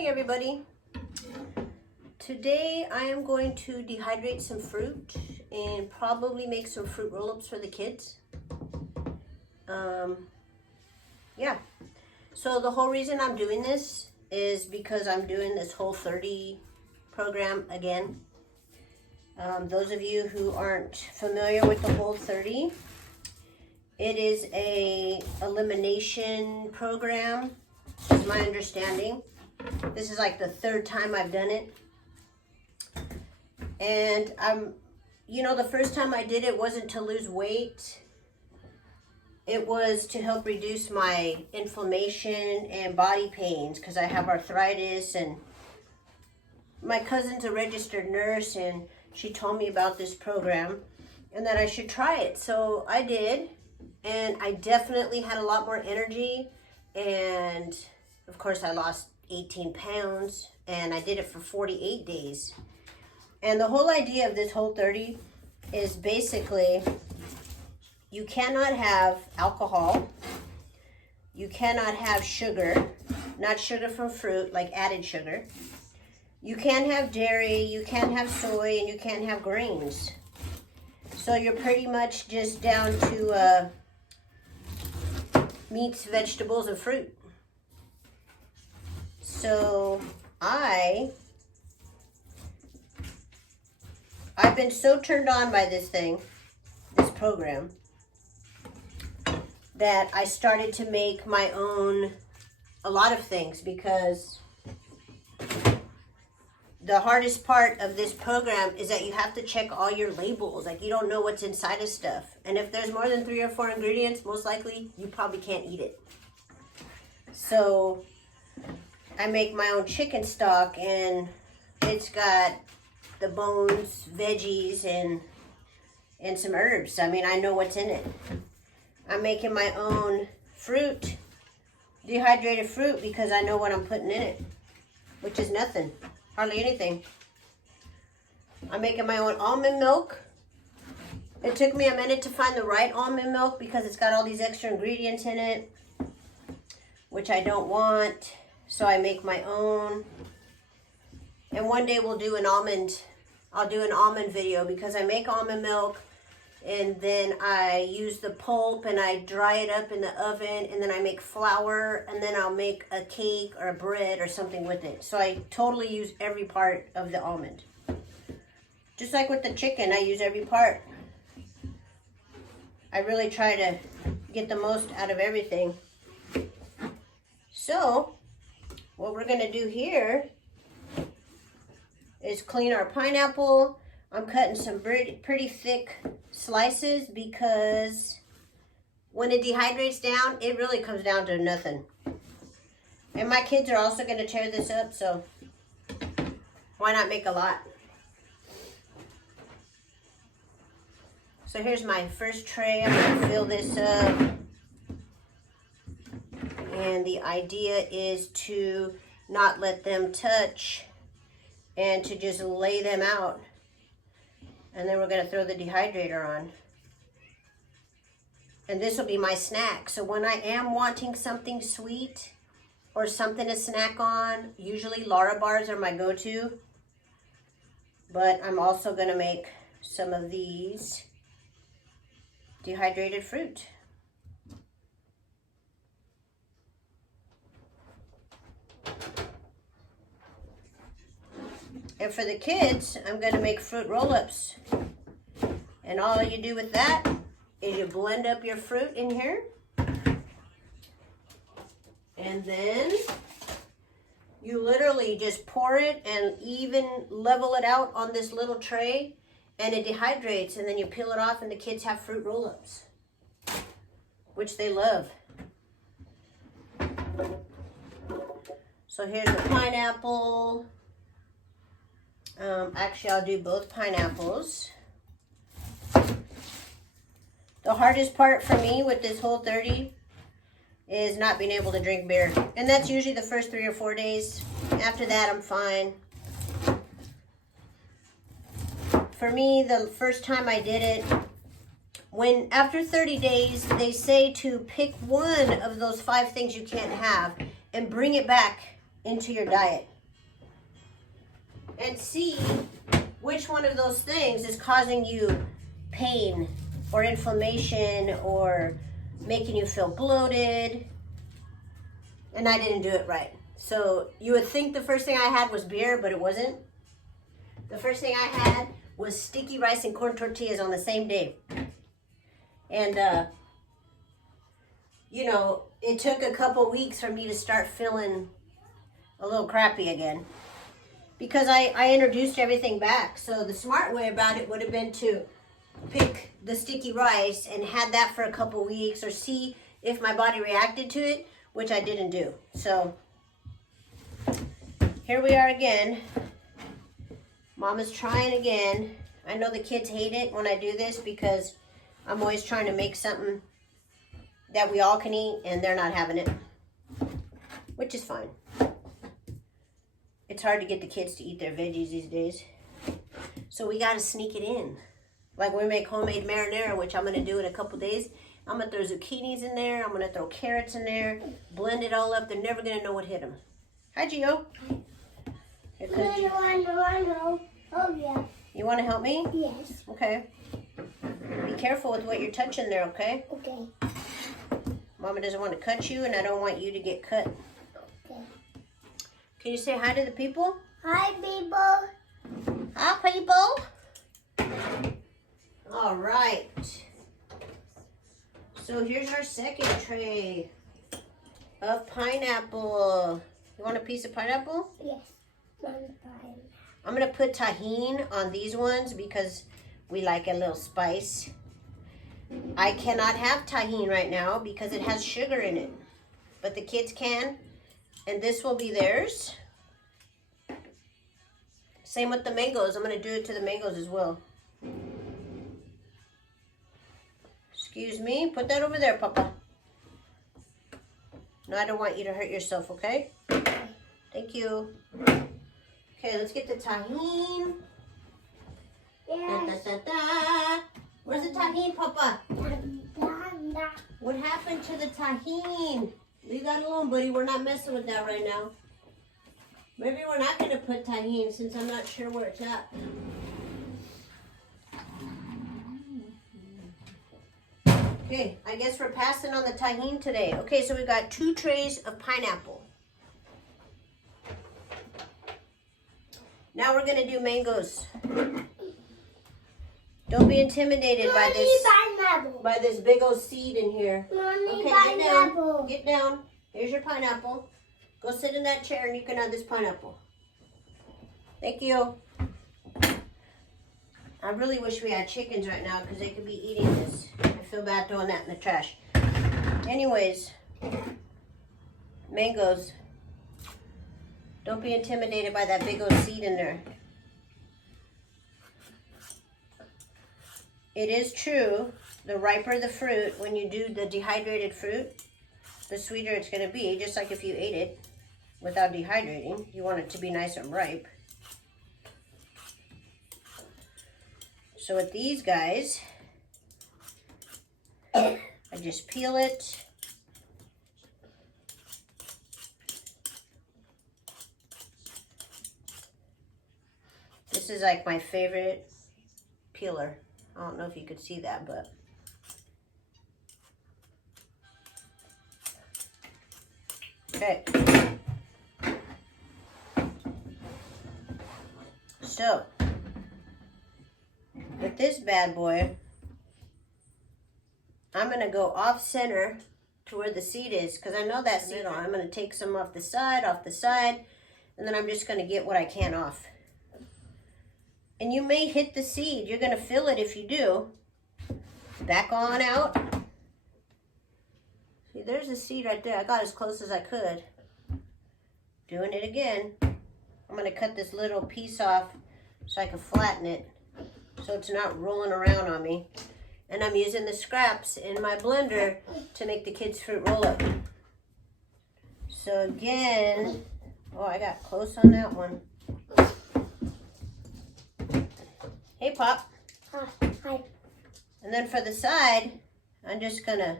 morning, everybody. Today I am going to dehydrate some fruit and probably make some fruit roll-ups for the kids. Yeah. So the whole reason I'm doing this is because I'm doing this Whole30 program again. Those of you who aren't familiar with the Whole30, it is a elimination program, is my understanding. This is like the third time I've done it. And the first time I did it wasn't to lose weight. It was to help reduce my inflammation and body pains because I have arthritis, and my cousin's a registered nurse and she told me about this program and that I should try it. So I did, and I definitely had a lot more energy, and of course I lost 18 pounds, and I did it for 48 days. And the whole idea of this Whole30 is basically you cannot have alcohol, you cannot have sugar, not sugar from fruit, like added sugar. You can't have dairy, you can't have soy, and you can't have grains. So you're pretty much just down to meats, vegetables, and fruit. So I've been so turned on by this program, that I started to make my own, a lot of things, because the hardest part of this program is that you have to check all your labels. Like, you don't know what's inside of stuff. And if there's more than 3 or 4 ingredients, most likely you probably can't eat it. So I make my own chicken stock, and it's got the bones, veggies, and some herbs. I mean, I know what's in it. I'm making my own fruit, dehydrated fruit, because I know what I'm putting in it, which is nothing, hardly anything. I'm making my own almond milk. It took me a minute to find the right almond milk because it's got all these extra ingredients in it, which I don't want. So I make my own. And one day I'll do an almond video, because I make almond milk, and then I use the pulp and I dry it up in the oven, and then I make flour, and then I'll make a cake or a bread or something with it. So I totally use every part of the almond. Just like with the chicken, I use every part. I really try to get the most out of everything. So what we're gonna do here is clean our pineapple. I'm cutting some pretty thick slices, because when it dehydrates down, it really comes down to nothing. And my kids are also going to tear this up, so why not make a lot? So here's my first tray. I'm going to fill this up. And the idea is to not let them touch, and to just lay them out. And then we're going to throw the dehydrator on. And this will be my snack. So when I am wanting something sweet or something to snack on, usually Lara bars are my go-to. But I'm also going to make some of these dehydrated fruit. And for the kids, I'm going to make fruit roll-ups. And all you do with that is you blend up your fruit in here. And then you literally just pour it and even level it out on this little tray, and it dehydrates, and then you peel it off, and the kids have fruit roll-ups, which they love. So here's the pineapple. Actually, I'll do both pineapples. The hardest part for me with this Whole30 is not being able to drink beer. And that's usually the first 3 or 4 days. After that, I'm fine. For me, the first time I did it, after 30 days, they say to pick one of those 5 things you can't have and bring it back into your diet. And see which one of those things is causing you pain or inflammation or making you feel bloated. And I didn't do it right. So you would think the first thing I had was beer, but it wasn't. The first thing I had was sticky rice and corn tortillas on the same day. And, you know, it took a couple weeks for me to start feeling a little crappy again. Because I introduced everything back. So the smart way about it would have been to pick the sticky rice and had that for a couple weeks or see if my body reacted to it, which I didn't do. So here we are again. Mama's trying again. I know the kids hate it when I do this because I'm always trying to make something that we all can eat and they're not having it, which is fine. It's hard to get the kids to eat their veggies these days. So we got to sneak it in. Like we make homemade marinara, which I'm going to do in a couple days. I'm going to throw zucchinis in there. I'm going to throw carrots in there. Blend it all up. They're never going to know what hit them. Hi, Gio. No. Oh, yeah. You want to help me? Yes. Okay. Be careful with what you're touching there, okay? Okay. Mama doesn't want to cut you, and I don't want you to get cut. Okay. Can you say hi to the people? Hi, people. Hi, people. All right. So here's our second tray of pineapple. You want a piece of pineapple? Yes. I'm going to put tahini on these ones because we like a little spice. I cannot have tahini right now because it has sugar in it. But the kids can. And this will be theirs. Same with the mangoes. I'm going to do it to the mangoes as well. Excuse me. Put that over there, Papa. No, I don't want you to hurt yourself, okay? Thank you. Okay, let's get the tahini. Yes. Da, da, da, da. Where's the tahini, Papa? Da. What happened to the tahini? Leave that alone, buddy. We're not messing with that right now. Maybe we're not going to put tahini since I'm not sure where it's at. Okay, I guess we're passing on the tahini today. Okay, so we got 2 trays of pineapple. Now we're going to do mangoes. Don't be intimidated by this big old seed in here. Mommy, Okay, pineapple. get down. Here's your pineapple. Go sit in that chair and you can have this pineapple. Thank you. I really wish we had chickens right now because they could be eating this. I feel bad throwing that in the trash. Anyways, mangoes. Don't be intimidated by that big old seed in there. It is true, the riper the fruit, when you do the dehydrated fruit, the sweeter it's going to be, just like if you ate it without dehydrating. You want it to be nice and ripe. So with these guys, I just peel it. This is like my favorite peeler. I don't know if you could see that, but okay. So with this bad boy, I'm going to go off center to where the seed is because I know that seed on. I'm going to take some off the side, and then I'm just going to get what I can off. And you may hit the seed. You're going to feel it if you do. Back on out. See, there's a seed right there. I got as close as I could. Doing it again. I'm going to cut this little piece off so I can flatten it so it's not rolling around on me. And I'm using the scraps in my blender to make the kids' fruit roll up. So again, oh, I got close on that one. Hey, Pop. Hi. And then for the side, I'm just going to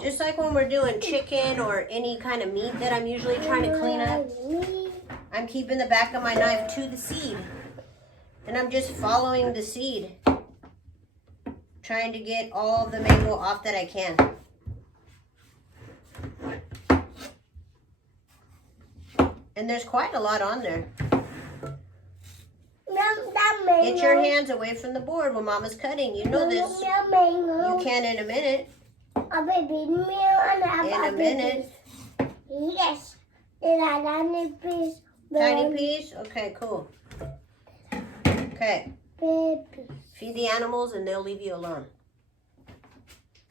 Just like when we're doing chicken or any kind of meat that I'm usually trying to clean up, I'm keeping the back of my knife to the seed. And I'm just following the seed, trying to get all the mango off that I can. And there's quite a lot on there. Get your hands away from the board when Mama's cutting. You know this. You can in a minute. In a minute. Yes. Tiny piece. Tiny piece? Okay, cool. Okay. Baby. Feed the animals and they'll leave you alone.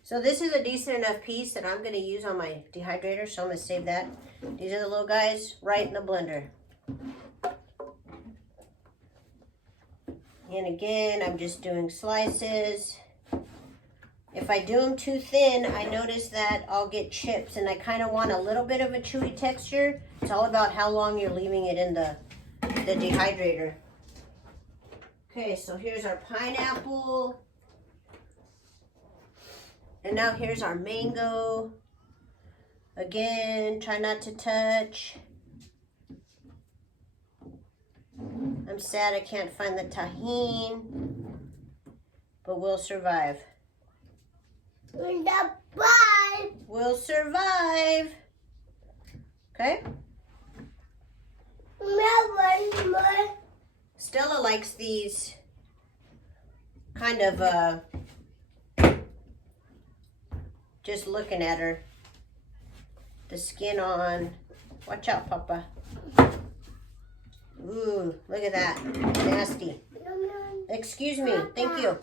So this is a decent enough piece that I'm going to use on my dehydrator, so I'm going to save that. These are the little guys right in the blender. And again, I'm just doing slices. If I do them too thin, I notice that I'll get chips, and I kind of want a little bit of a chewy texture. It's all about how long you're leaving it in the dehydrator. Okay, so here's our pineapple. And now here's our mango. Again, try not to touch. I'm sad I can't find the tahini, but we'll survive. We'll survive. Okay? Stella likes these kind of, just looking at her. The skin on. Watch out, Papa. Ooh, look at that. Nasty. Excuse me. Thank you.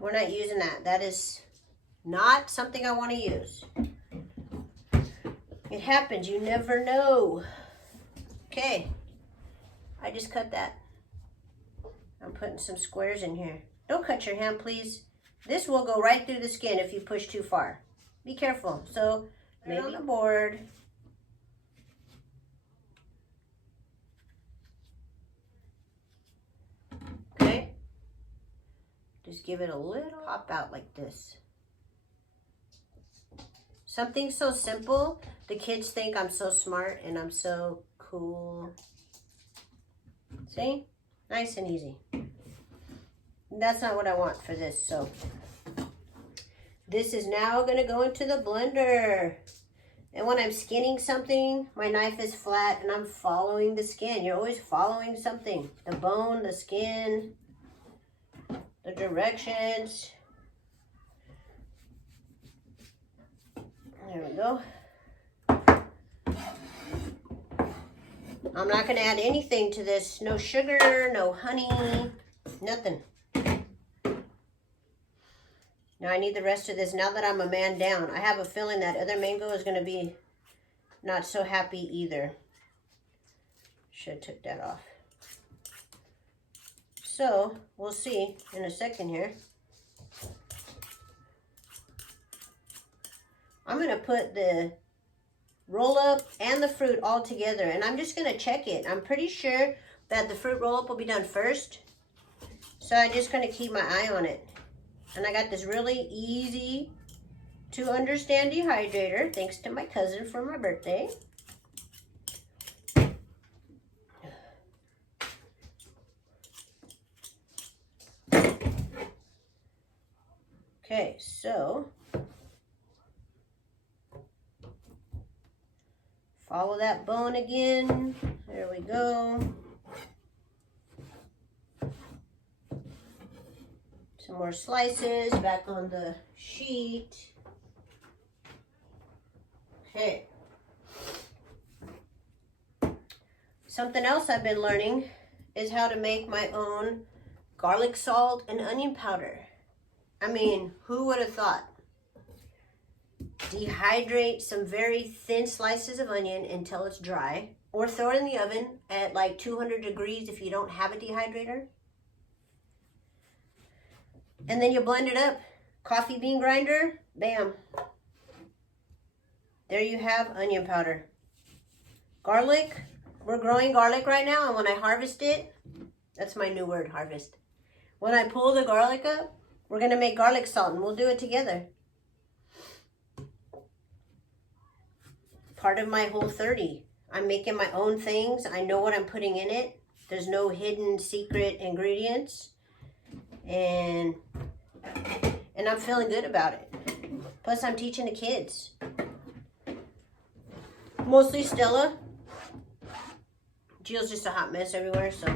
We're not using that. That is not something I want to use. It happens. You never know. Okay. I just cut that. I'm putting some squares in here. Don't cut your hand, please. This will go right through the skin if you push too far. Be careful. So, maybe on the board. Okay. Just give it a little pop out like this. Something so simple, the kids think I'm so smart and I'm so cool. See? Nice and easy. That's not what I want for this, so. This is now going to go into the blender. And when I'm skinning something, my knife is flat and I'm following the skin. You're always following something. The bone, the skin, the directions. There we go. I'm not going to add anything to this. No sugar, no honey, nothing. Now I need the rest of this. Now that I'm a man down, I have a feeling that other mango is going to be not so happy either. Should have took that off. So, we'll see in a second here. I'm going to put the roll up and the fruit all together, and I'm just going to check it. I'm pretty sure that the fruit roll up will be done first. So I'm just going to keep my eye on it. And I got this really easy to understand dehydrator, thanks to my cousin for my birthday. Okay, so follow that bone again. There we go. Some more slices back on the sheet. Okay. Something else I've been learning is how to make my own garlic salt and onion powder. I mean, who would have thought? Dehydrate some very thin slices of onion until it's dry, or throw it in the oven at like 200 degrees if you don't have a dehydrator. And then you blend it up. Coffee bean grinder, bam. There you have onion powder. Garlic, we're growing garlic right now, and when I harvest it, that's my new word, harvest. When I pull the garlic up, we're gonna make garlic salt, and we'll do it together. part of my Whole30. I'm making my own things. I know what I'm putting in it. There's no hidden secret ingredients. And I'm feeling good about it. Plus, I'm teaching the kids. Mostly Stella. Jill's just a hot mess everywhere, so.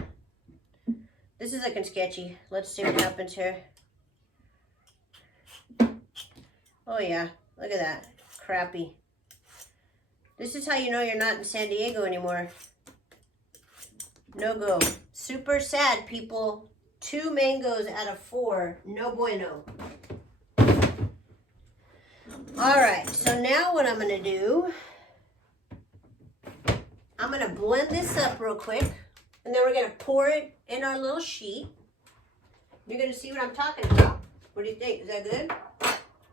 This is looking sketchy. Let's see what happens here. Oh yeah, look at that. Crappy. This is how you know you're not in San Diego anymore. No go. Super sad, people. 2 mangoes out of 4. No bueno. Alright, so now what I'm going to do, I'm going to blend this up real quick. And then we're going to pour it in our little sheet. You're going to see what I'm talking about. What do you think? Is that good?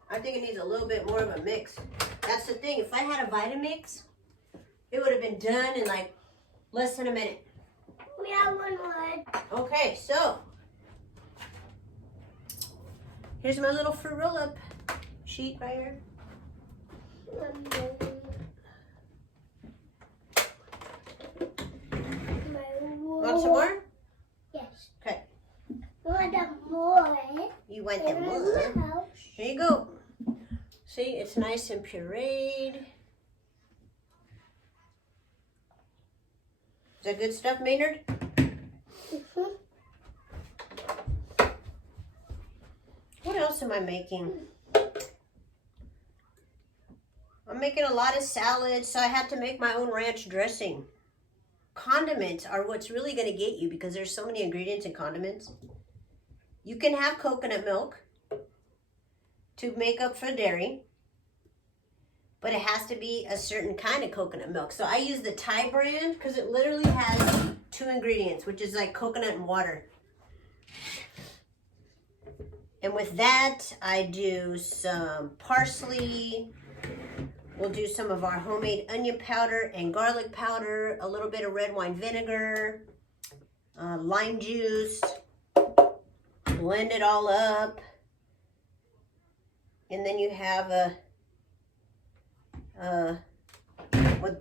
I think it needs a little bit more of a mix. That's the thing. If I had a Vitamix, it would have been done in like less than a minute. We have one more. Okay, so here's my little fruit roll-up sheet right here. Want some more? Yes. Okay. I want more. You want the more? Here you go. See, it's nice and pureed. Is that good stuff, Maynard? Mm-hmm. What else am I making? I'm making a lot of salads, so I have to make my own ranch dressing. Condiments are what's really going to get you because there's so many ingredients in condiments. You can have coconut milk to make up for dairy, but it has to be a certain kind of coconut milk. So I use the Thai brand because it literally has 2 ingredients, which is like coconut and water. And with that, I do some parsley. We'll do some of our homemade onion powder and garlic powder, a little bit of red wine vinegar, lime juice, blend it all up. And then you have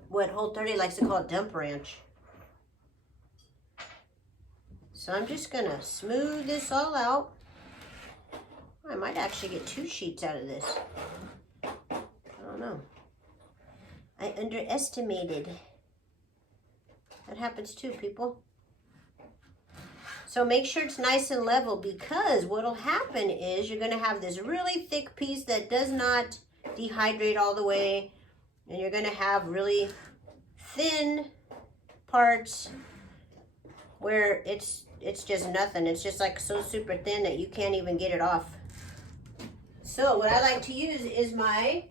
what Whole30 likes to call dump ranch. So I'm just gonna smooth this all out. I might actually get 2 sheets out of this. I don't know. I underestimated. That happens too, people. So make sure it's nice and level because what'll happen is you're gonna have this really thick piece that does not dehydrate all the way, and you're gonna have really thin parts where it's just nothing. It's just like so super thin that you can't even get it off. So what I like to use is my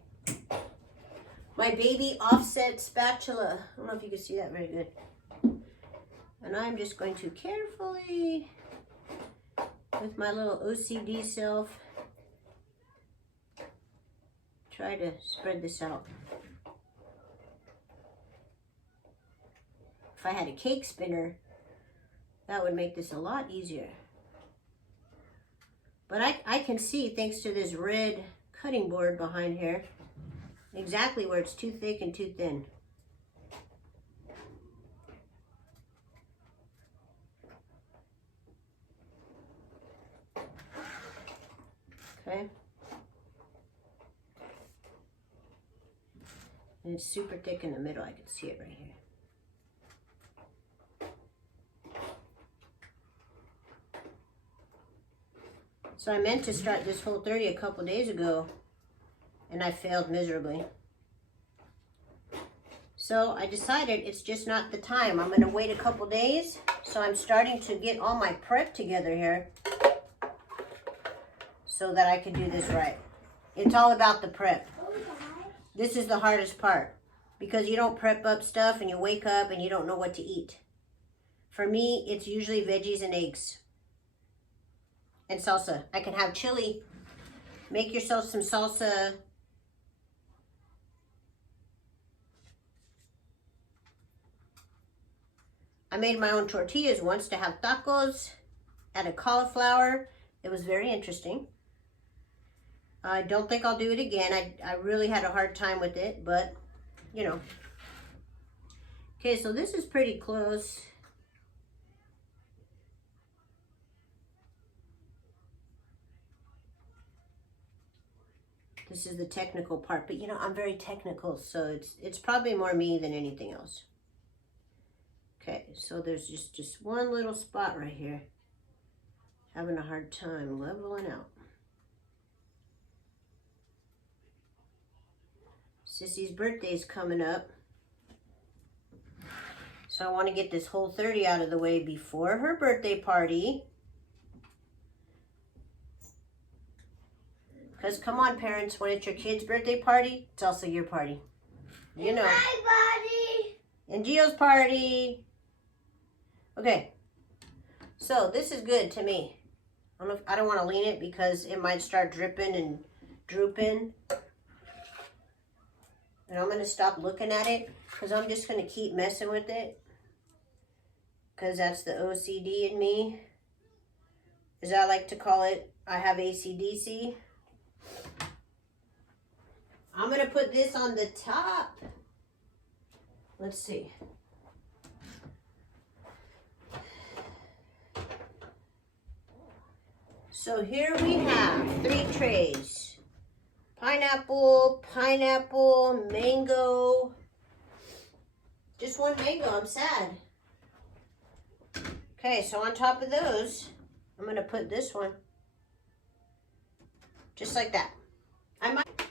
baby offset spatula. I don't know if you can see that very good. And I'm just going to carefully, with my little OCD self, try to spread this out. If I had a cake spinner, that would make this a lot easier. But I can see, thanks to this red cutting board behind here, exactly where it's too thick and too thin. Okay. And it's super thick in the middle. I can see it right here. So I meant to start this Whole30 a couple days ago, and I failed miserably. So I decided it's just not the time. I'm going to wait a couple days. So I'm starting to get all my prep together here so that I can do this right. It's all about the prep. This is the hardest part because you don't prep up stuff and you wake up and you don't know what to eat. For me, it's usually veggies and eggs. And salsa. I can have chili. Make yourself some salsa. I made my own tortillas once to have tacos. Added cauliflower. It was very interesting. I don't think I'll do it again. I really had a hard time with it, but you know, Okay, so this is pretty close. This is the technical part, but you know, I'm very technical, so it's probably more me than anything else. Okay, so there's just one little spot right here. Having a hard time leveling out. Sissy's birthday's coming up. So I want to get this whole 30 out of the way before her birthday party. Because come on, parents, when it's your kid's birthday party, it's also your party. You know. My body. And Gio's party. Okay. So this is good to me. I don't want to lean it because it might start dripping and drooping. And I'm going to stop looking at it because I'm just going to keep messing with it. Because that's the OCD in me. As I like to call it, I have ACDC. I'm going to put this on the top. Let's see. So here we have 3 trays. Pineapple, mango. Just one mango, I'm sad. Okay, so on top of those, I'm gonna put this one. Just like that.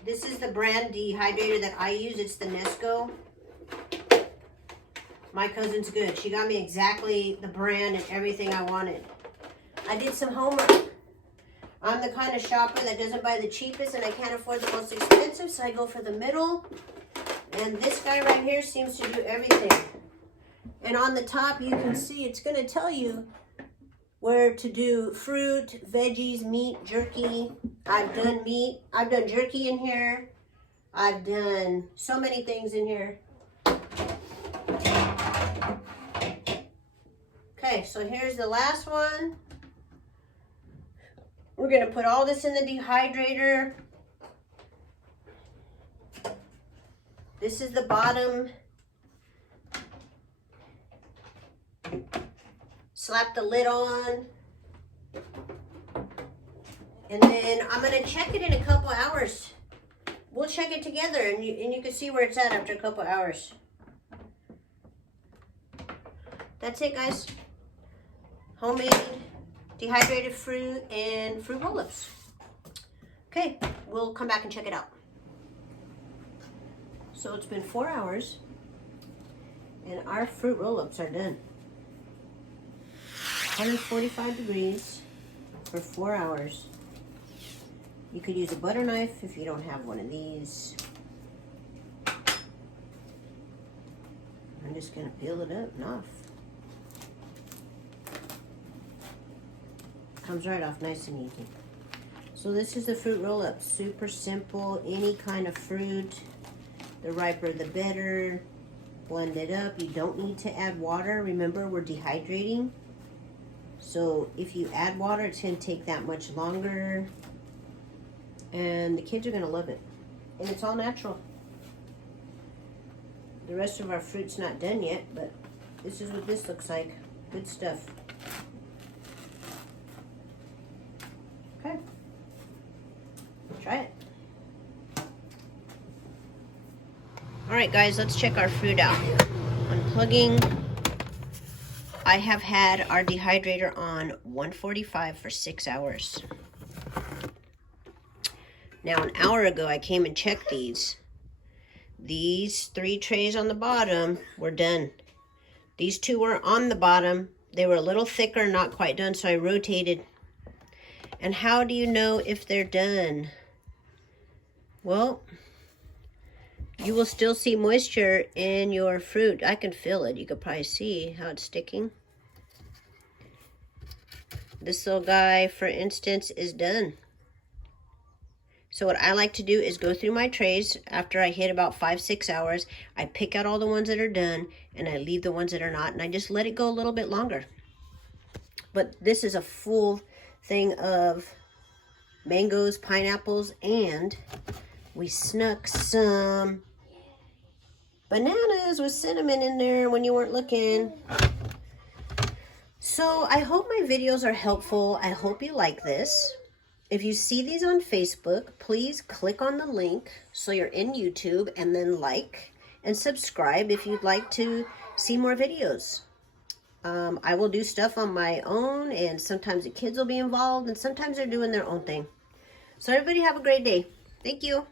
This is the brand dehydrator that I use. It's the Nesco. My cousin's good. She got me exactly the brand and everything I wanted. I did some homework. I'm the kind of shopper that doesn't buy the cheapest and I can't afford the most expensive, so I go for the middle. And this guy right here seems to do everything. And on the top, you can see it's going to tell you where to do fruit, veggies, meat, jerky. I've done meat. I've done jerky in here. I've done so many things in here. Okay, so here's the last one. We're going to put all this in the dehydrator. This is the bottom. Slap the lid on. And then I'm going to check it in a couple hours. We'll check it together and you can see where it's at after a couple hours. That's it, guys. Homemade dehydrated fruit and fruit roll-ups. Okay, we'll come back and check it out. So it's been 4 hours and our fruit roll-ups are done. 145 degrees for 4 hours. You could use a butter knife if you don't have one of these. I'm just gonna peel it up and off. Comes right off nice and easy. So this is the fruit roll-up. Super simple, any kind of fruit. The riper the better. Blend it up. You don't need to add water. Remember, we're dehydrating. So if you add water, it's going to take that much longer. And the kids are going to love it. And it's all natural. The rest of our fruit's not done yet, but this is what this looks like. Good stuff. Okay. Try it. Alright guys, let's check our fruit out. Unplugging. I have had our dehydrator on 145 for 6 hours. Now an hour ago I came and checked these. These 3 trays on the bottom were done. These 2 were on the bottom. They were a little thicker, not quite done, so I rotated. And how do you know if they're done? Well, you will still see moisture in your fruit. I can feel it. You could probably see how it's sticking. This little guy, for instance, is done. So what I like to do is go through my trays after I hit about 5-6 hours. I pick out all the ones that are done and I leave the ones that are not, and I just let it go a little bit longer. But this is a full thing of mangoes, pineapples, and we snuck some bananas with cinnamon in there when you weren't looking. So I hope my videos are helpful. I hope you like this. If you see these on Facebook, please click on the link so you're in YouTube, and then like and subscribe if you'd like to see more videos. I will do stuff on my own, and sometimes the kids will be involved, and sometimes they're doing their own thing. So everybody have a great day. Thank you.